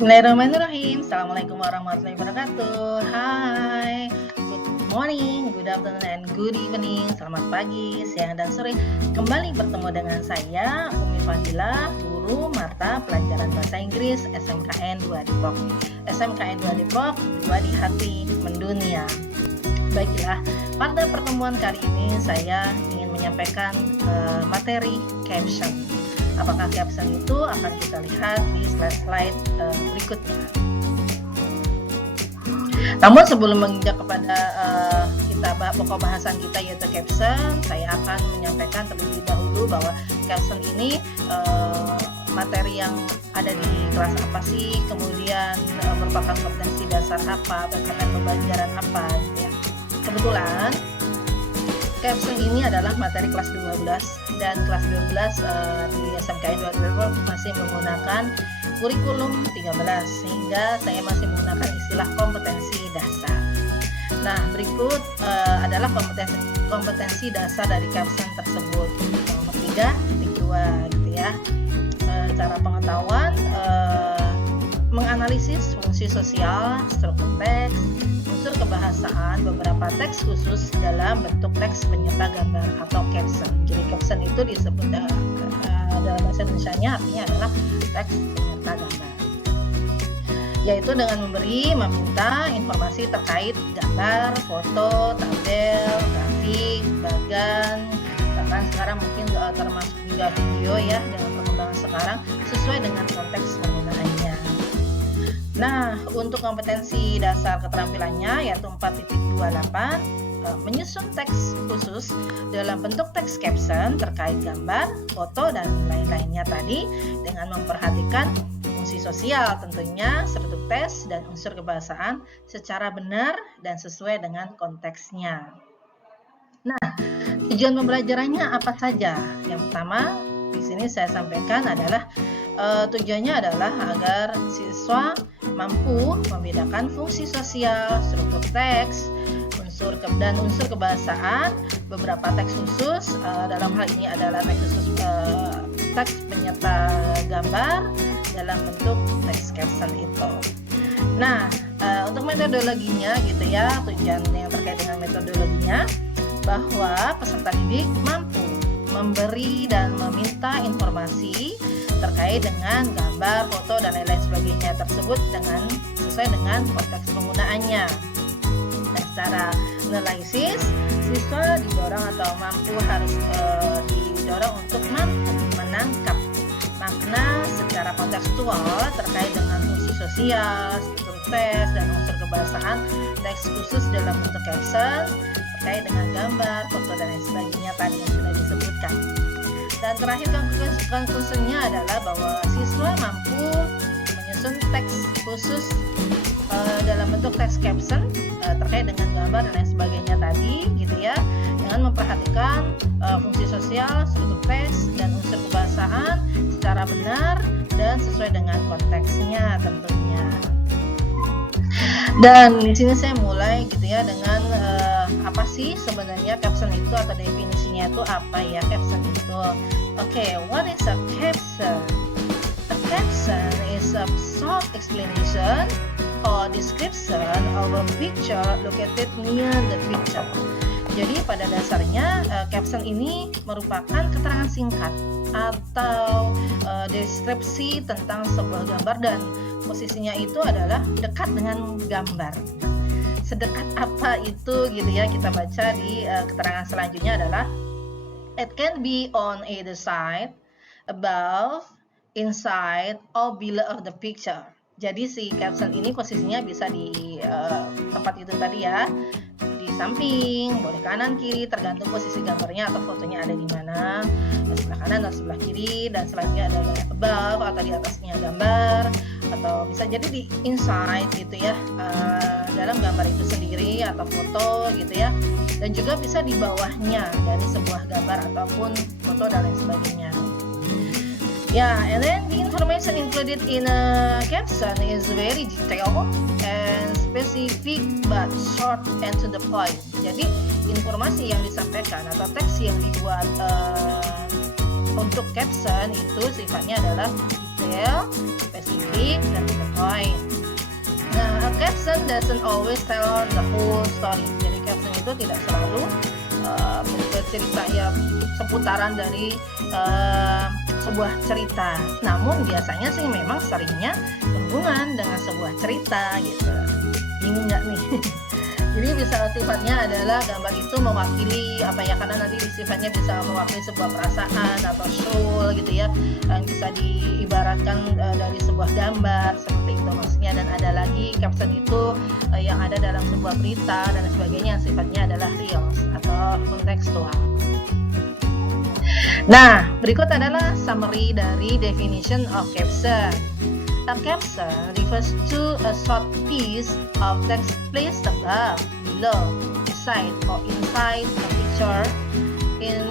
Bismillahirrahmanirrahim. Assalamualaikum warahmatullahi wabarakatuh. Hai, good morning, good afternoon, and good evening. Selamat pagi, siang, dan sore. Kembali bertemu dengan saya, Umi Fadila, guru mata pelajaran bahasa Inggris SMKN 2 Depok. SMKN 2 Depok, 2 di hati, mendunia. Baiklah, pada pertemuan kali ini saya ingin menyampaikan materi caption. Apakah caption itu akan kita lihat di slide berikutnya. Namun sebelum menginjak kepada pokok bahasan kita yaitu caption, saya akan menyampaikan terlebih dahulu bahwa caption ini materi yang ada di kelas apa sih, kemudian merupakan kompetensi dasar apa, berdasarkan pembelajaran apa gitu ya. Kebetulan caption ini adalah materi kelas 12 dan kelas 12 di SMKN 2 Depok masih menggunakan kurikulum 13 sehingga saya masih menggunakan istilah kompetensi dasar. Nah, berikut adalah kompetensi dasar dari caption tersebut. Nomor 3.2 gitu ya. Cara pengetahuan menganalisis fungsi sosial, struktur teks, unsur kebahasaan, beberapa teks khusus dalam bentuk teks penyerta gambar atau caption. Jadi caption itu disebut dalam bahasa Indonesianya artinya adalah teks penyerta gambar, yaitu dengan meminta informasi terkait gambar, foto, tabel, grafik, bagan, bahkan sekarang mungkin termasuk juga video ya dengan perkembangan sekarang sesuai dengan konteks penggunaannya. Nah, untuk kompetensi dasar keterampilannya yaitu 4.28, menyusun teks khusus dalam bentuk teks caption terkait gambar, foto, dan lain-lainnya tadi dengan memperhatikan fungsi sosial tentunya, struktur teks, dan unsur kebahasaan secara benar dan sesuai dengan konteksnya. Nah, tujuan pembelajarannya apa saja? Yang pertama, di sini saya sampaikan adalah tujuannya adalah agar siswa mampu membedakan fungsi sosial, struktur teks, unsur kebahasaan, beberapa teks khusus, dalam hal ini adalah teks khusus teks penyerta gambar dalam bentuk teks caption itu. Nah, untuk metodologinya gitu ya, tujuan yang terkait dengan metodologinya bahwa peserta didik mampu memberi dan meminta informasi terkait dengan gambar, foto, dan lain-lain sebagainya tersebut sesuai dengan konteks penggunaannya. Dan secara analisis, siswa didorong atau harus didorong untuk mampu menangkap makna secara kontekstual terkait dengan fungsi sosial, struktur teks, dan unsur kebahasaan teks khusus dalam bentuk caption terkait dengan gambar, foto, dan lain sebagainya tadi yang sudah disebutkan. Dan terakhir konklusinya adalah bahwa siswa mampu menyusun teks khusus dalam bentuk teks caption terkait dengan gambar dan lain sebagainya tadi gitu ya, dengan memperhatikan fungsi sosial, struktur teks, dan unsur kebahasaan secara benar dan sesuai dengan konteksnya tentunya. Dan di sini saya mulai gitu ya dengan apa sih sebenarnya caption itu atau definisinya itu apa ya caption itu. Oke, what is a caption? A caption is a short explanation or description of a picture located near the picture. Jadi pada dasarnya caption ini merupakan keterangan singkat atau deskripsi tentang sebuah gambar dan posisinya itu adalah dekat dengan gambar. Sedekat apa itu gitu ya, kita baca di keterangan selanjutnya adalah it can be on either side, above, inside, or below of the picture. Jadi si caption ini posisinya bisa di tempat itu tadi ya, di samping, boleh kanan kiri tergantung posisi gambarnya atau fotonya ada di mana, sebelah kanan atau sebelah kiri, dan selanjutnya ada above atau di atasnya gambar, atau bisa jadi di inside gitu ya, dalam gambar itu sendiri atau foto gitu ya, dan juga bisa di bawahnya dari sebuah gambar ataupun foto dan lain sebagainya. And then the information included in a caption is very detailed and specific but short and to the point. Jadi informasi yang disampaikan atau teks yang dibuat untuk caption itu sifatnya adalah detail, spesifik, dan to the point. doesn't always tell the whole story. Jadi caption itu tidak selalu bercerita ya seputaran dari sebuah cerita. Namun biasanya sih memang seringnya berhubungan dengan sebuah cerita gitu. Bingung nggak nih? Jadi bisa sifatnya adalah gambar itu mewakili apa ya, karena nanti sifatnya bisa mewakili sebuah perasaan atau soul gitu ya, yang bisa diibaratkan dari sebuah gambar seperti itu maksudnya. Dan ada lagi caption itu yang ada dalam sebuah berita dan sebagainya yang sifatnya adalah real atau kontekstual. Nah, berikut adalah summary dari definition of caption. A caption refers to a short piece of text placed above, below, beside, or inside a picture in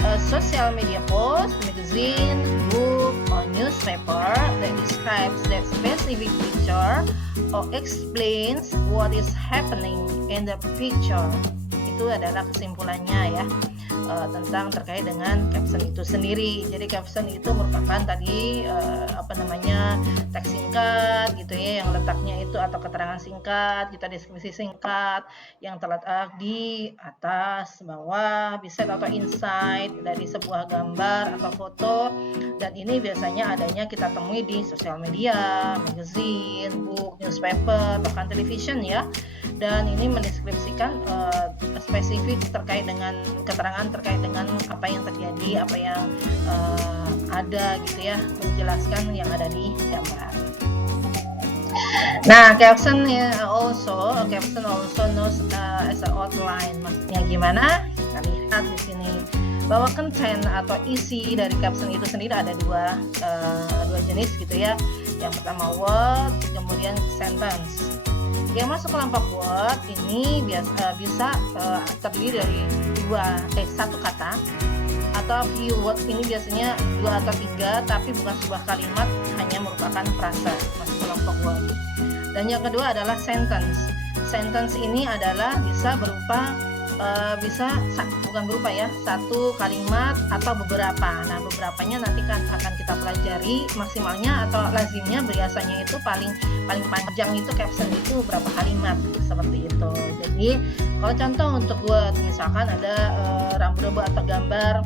a social media post, magazine, book, or newspaper that describes that specific picture or explains what is happening in the picture. Itu adalah kesimpulannya ya, tentang terkait dengan caption itu sendiri. Jadi caption itu merupakan tadi teks singkat gitu ya, yang letaknya itu atau keterangan singkat, kita deskripsi singkat yang terletak di atas, bawah, beside atau inside dari sebuah gambar atau foto. Dan ini biasanya adanya kita temui di sosial media, magazine, book, newspaper, bahkan television ya. Dan ini mendeskripsikan spesifik terkait dengan keterangan terkait dengan apa yang terjadi, apa yang ada gitu ya, menjelaskan yang ada di gambar. Nah, caption also known as an outline. Maksudnya gimana? Kita lihat di sini bahwa content atau isi dari caption itu sendiri ada dua jenis gitu ya. Yang pertama word, kemudian sentence. Yang masuk kelompok word ini bisa terdiri dari satu kata atau few words. Ini biasanya 2 atau 3, tapi bukan sebuah kalimat, hanya merupakan frasa, masuk kelompok word. Dan yang kedua adalah sentence. Sentence ini adalah bisa berupa satu kalimat atau beberapa. Nah, beberapanya nanti akan kita pelajari. Maksimalnya atau lazimnya biasanya itu paling panjang itu caption itu berapa kalimat seperti itu. Jadi kalau contoh untuk word, misalkan ada rambu-rambu atau gambar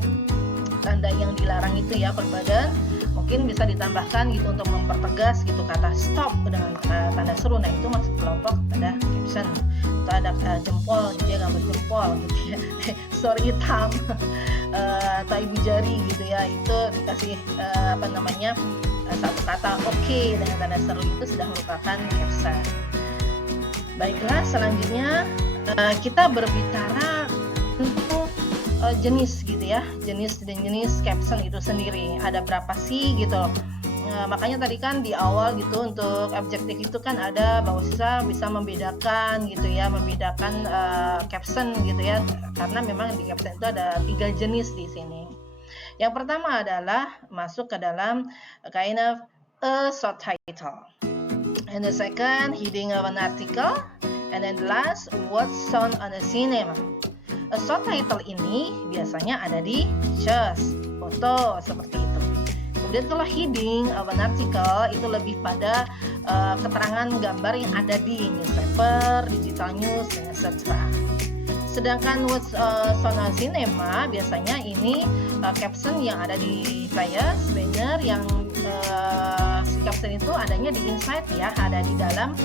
tanda yang dilarang itu ya, berbadan, mungkin bisa ditambahkan gitu untuk mempertegas gitu kata stop dengan tanda seru. Nah, itu masuk kelompok ada caption. Atau ada jempol, dia gambar jempol gitu ya, story hitam atau ibu jari gitu ya, itu dikasih satu kata oke dengan tanda seru, itu sudah merupakan caption. Baiklah, selanjutnya kita berbicara tentang jenis gitu ya, jenis caption itu sendiri ada berapa sih gitu. Makanya tadi kan di awal gitu untuk objektif itu kan ada bahwa bisa membedakan gitu ya, caption gitu ya, karena memang di caption itu ada 3 jenis di sini. Yang pertama adalah masuk ke dalam kind of a short title, and the second heading of an article, and then the last what's shown on the cinema. A short title ini biasanya ada di shows, foto seperti itu. Kemudian kalau heading of an article itu lebih pada keterangan gambar yang ada di newspaper, digital news, dan etc. Sedangkan what's shown on cinema biasanya ini caption yang ada di flyers, banner, yang caption itu adanya di inside ya, ada di dalam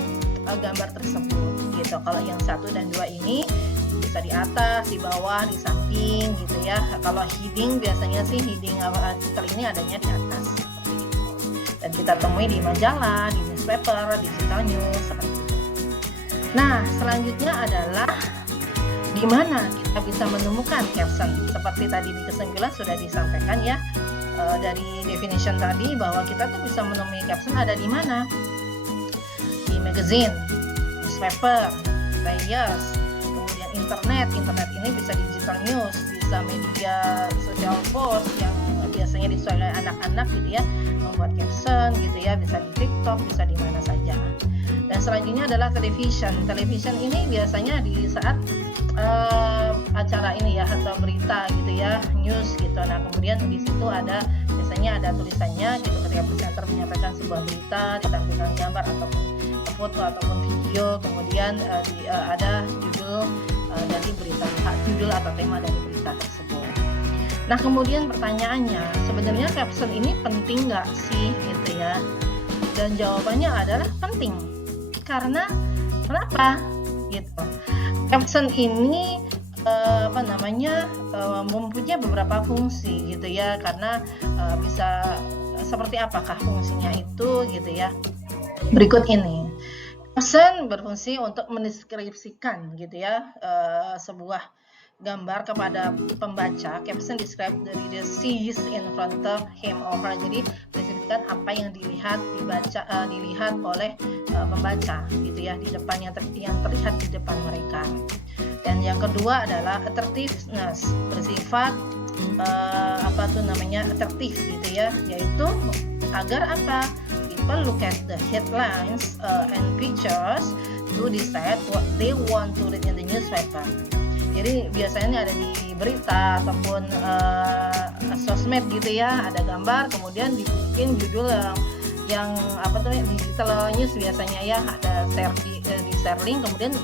gambar tersebut gitu. Kalau yang 1 dan 2 ini bisa di atas, di bawah, di samping gitu ya. Kalau heading biasanya sih heading artikel ini adanya di atas seperti itu. Dan kita temui di majalah, di newspaper, digital news seperti itu. Nah, selanjutnya adalah di mana kita bisa menemukan caption. Seperti tadi di kesimpulan sudah disampaikan ya, dari definition tadi bahwa kita tuh bisa menemui caption ada di mana? Di magazine, newspaper, flyers, internet ini bisa digital news, bisa media sosial post yang biasanya disukai oleh anak-anak gitu ya, membuat caption gitu ya, bisa di TikTok, bisa di mana saja. Dan selanjutnya adalah television ini biasanya di saat acara ini ya, atau berita gitu ya, news gitu. Nah, kemudian di situ biasanya ada tulisannya gitu, ketika presenter menyampaikan sebuah berita, ditampilkan gambar ataupun foto ataupun video, kemudian ada judul dari berita, judul atau tema dari berita tersebut. Nah, kemudian pertanyaannya, sebenarnya caption ini penting nggak sih gitu ya? Dan jawabannya adalah penting. Karena kenapa gitu? Caption ini mempunyai beberapa fungsi gitu ya, karena bisa seperti apakah fungsinya itu gitu ya. Berikut ini. Caption berfungsi untuk mendeskripsikan gitu ya sebuah gambar kepada pembaca. Caption describe the reader sees in front of him or her. Jadi mendeskripsikan apa yang dilihat oleh pembaca gitu ya, di depan yang terlihat di depan mereka. Dan yang kedua adalah attractiveness, bersifat atraktif gitu ya, yaitu agar apa? People look at the headlines and pictures to decide what they want to read in the newspaper. Jadi biasanya ada di berita ataupun sosmed gitu ya, ada gambar, kemudian dibikin judul yang digital news biasanya ya, ada di share link, kemudian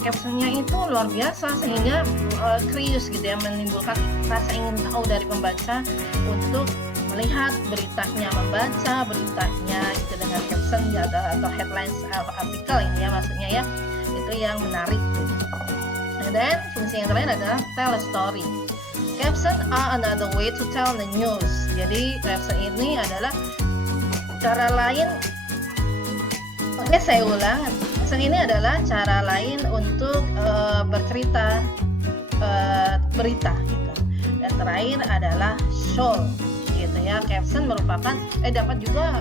captionnya itu luar biasa sehingga curious gitu ya, menimbulkan rasa ingin tahu dari pembaca untuk melihat beritanya, membaca beritanya gitu dengan caption atau headlines artikel ini ya, maksudnya ya, itu yang menarik gitu. Dan fungsi yang terakhir adalah tell a story. Caption are another way to tell the news. Jadi caption ini adalah cara lain. Oke, saya ulang. Caption ini adalah cara lain untuk bercerita berita gitu. Dan terakhir adalah show gitu ya. Caption merupakan dapat juga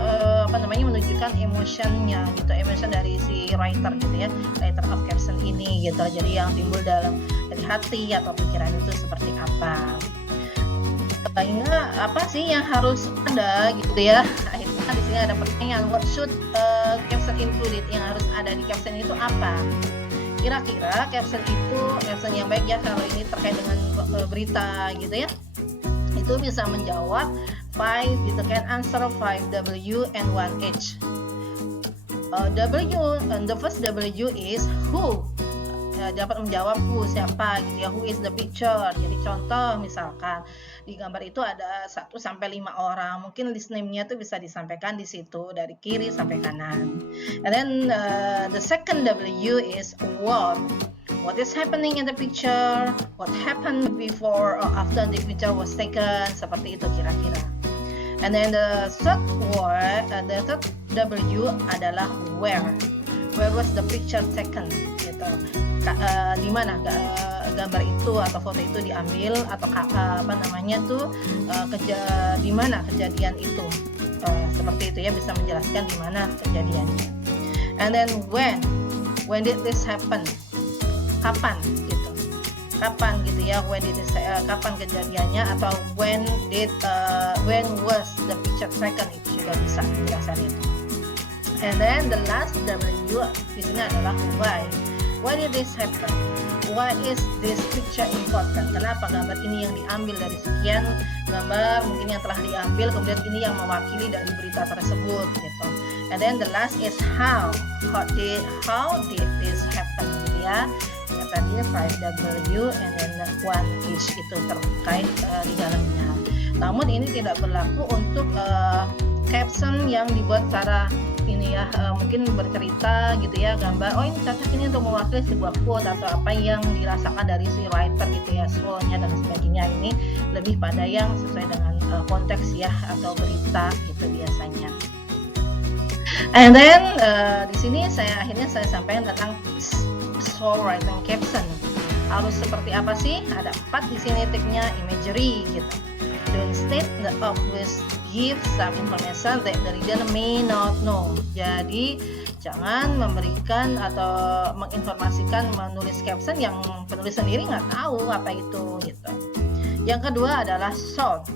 menunjukkan emotionnya gitu, emotion dari si writer gitu ya, writer of caption ini gitu. Jadi yang timbul dari hati atau pikiran itu seperti apa. Sehingga apa sih yang harus ada gitu ya. Akhirnya di sini ada pertanyaan, what should caption included, yang harus ada di caption itu apa? Kira-kira caption yang baik ya, kalau ini terkait dengan berita gitu ya, itu bisa menjawab 5 gitu kan, answer 5 W and 1 H. W, the first W is who, dapat menjawab who, siapa gitu ya, who is the picture. Jadi contoh misalkan di gambar itu ada 1 sampai 5 orang, mungkin list name-nya tuh bisa disampaikan di situ dari kiri sampai kanan. And then the second W is what is happening in the picture, what happened before or after the picture was taken, seperti itu kira-kira. And then the third W adalah where was the picture taken gitu. Di mana gambar itu atau foto itu diambil, atau di mana kejadian itu, seperti itu ya, bisa menjelaskan di mana kejadiannya. And then when did this happen, kapan gitu ya, kapan kejadiannya, atau when was the picture taken, itu juga bisa menjelaskan itu. And then the last W di sini adalah why did this happen, why is this picture important, kenapa gambar ini yang diambil dari sekian gambar mungkin yang telah diambil, kemudian ini yang mewakili dari berita tersebut gitu. And then the last is how did this happen gitu ya. Tadi 5W and then 1H itu terkait di dalamnya. Namun ini tidak berlaku untuk caption yang dibuat secara ini ya, mungkin bercerita gitu ya, gambar, ini cocok ini untuk mewakili sebuah quote atau apa yang dirasakan dari si writer gitu ya, soulnya dan sebagainya. Ini lebih pada yang sesuai dengan konteks ya, atau berita gitu biasanya. And then di sini saya sampaikan tentang soul writing caption. Harus seperti apa sih? Ada 4 di sini tipnya, imagery gitu. Don't state the obvious, give some information that the reader may not know. Jadi jangan memberikan atau menginformasikan menulis caption yang penulis sendiri nggak tahu apa itu gitu. Yang kedua adalah short.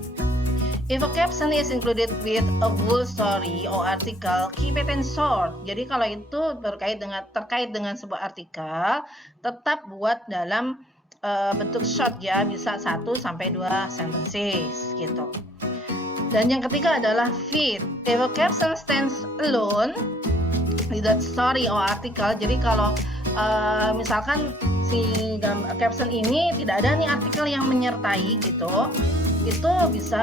If a caption is included with a full story or article, keep it in short. Jadi kalau itu terkait dengan sebuah artikel, tetap buat dalam bentuk short ya, bisa 1 sampai 2 sentences gitu. Dan yang ketiga adalah fit. If a caption stands alone, di that story atau artikel. Jadi kalau misalkan si caption ini tidak ada nih artikel yang menyertai gitu, itu bisa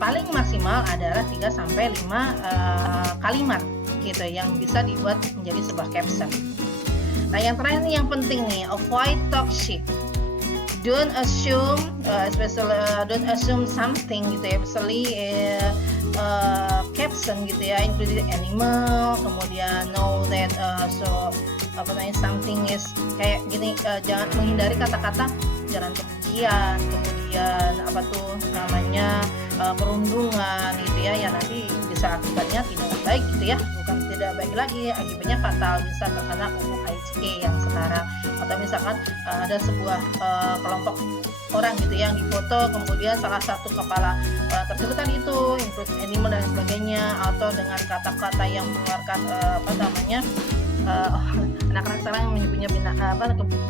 paling maksimal adalah 3 sampai 5 kalimat gitu yang bisa dibuat menjadi sebuah caption. Nah, yang terakhir nih yang penting nih, avoid toxic. Don't assume, don't assume something gitu ya, especially caption gitu ya, including animal, kemudian know that something is kayak gini, jangan menghindari kata-kata jalan kebencian, kemudian perundungan gitu ya, yang nanti bisa akibatnya tidak baik gitu ya, bukan tidak baik lagi, akibatnya fatal, bisa terkena UU ITE yang sekarang. Atau misalkan ada sebuah kelompok orang gitu yang difoto, kemudian salah satu kepala tersebut tadi itu include animal dan sebagainya, atau dengan kata-kata yang mengeluarkan anak-anak sekarang menyebutnya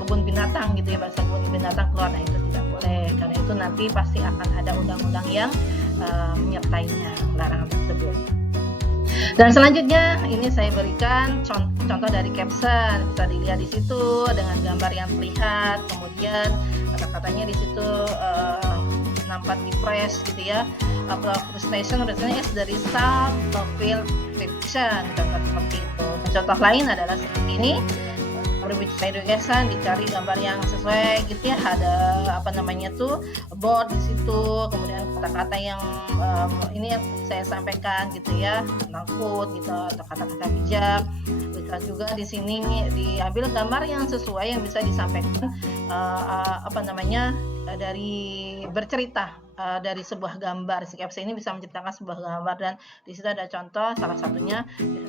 kebun binatang gitu ya, bahasa kebun binatang keluar. Nah, itu tidak boleh, karena itu nanti pasti akan ada undang-undang yang menyertainya larangan tersebut. Dan selanjutnya ini saya berikan contoh dari caption, bisa dilihat di situ dengan gambar yang terlihat, kemudian kata-katanya di situ nampak di press gitu ya. Frustration is the result of failed fiction, contoh seperti itu. Dan contoh lain adalah seperti ini. Education, dicari gambar yang sesuai gitu ya, ada board di situ, kemudian kata-kata yang ini yang saya sampaikan gitu ya, tentang quote gitu atau kata-kata bijak. Bisa juga di sini diambil gambar yang sesuai yang bisa disampaikan dari bercerita dari sebuah gambar. Si caption ini bisa menceritakan sebuah gambar, dan di situ ada contoh, salah satunya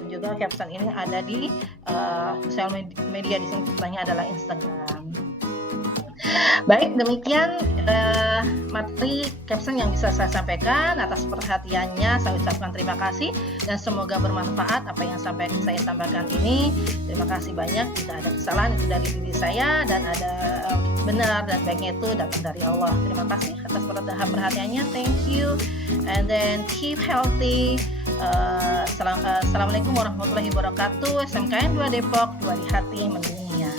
juga caption ini ada di sosial media, di sini contohnya adalah Instagram. Baik, demikian materi caption yang bisa saya sampaikan. Atas perhatiannya saya ucapkan terima kasih, dan semoga bermanfaat apa yang saya sampaikan ini. Terima kasih banyak. Jika ada kesalahan itu dari diri saya, dan ada benar dan baiknya itu datang dari Allah. Terima kasih atas perhatiannya. Thank you, and then keep healthy. Assalamualaikum warahmatullahi wabarakatuh. SMKN 2 Depok, 2 di hati mendunia.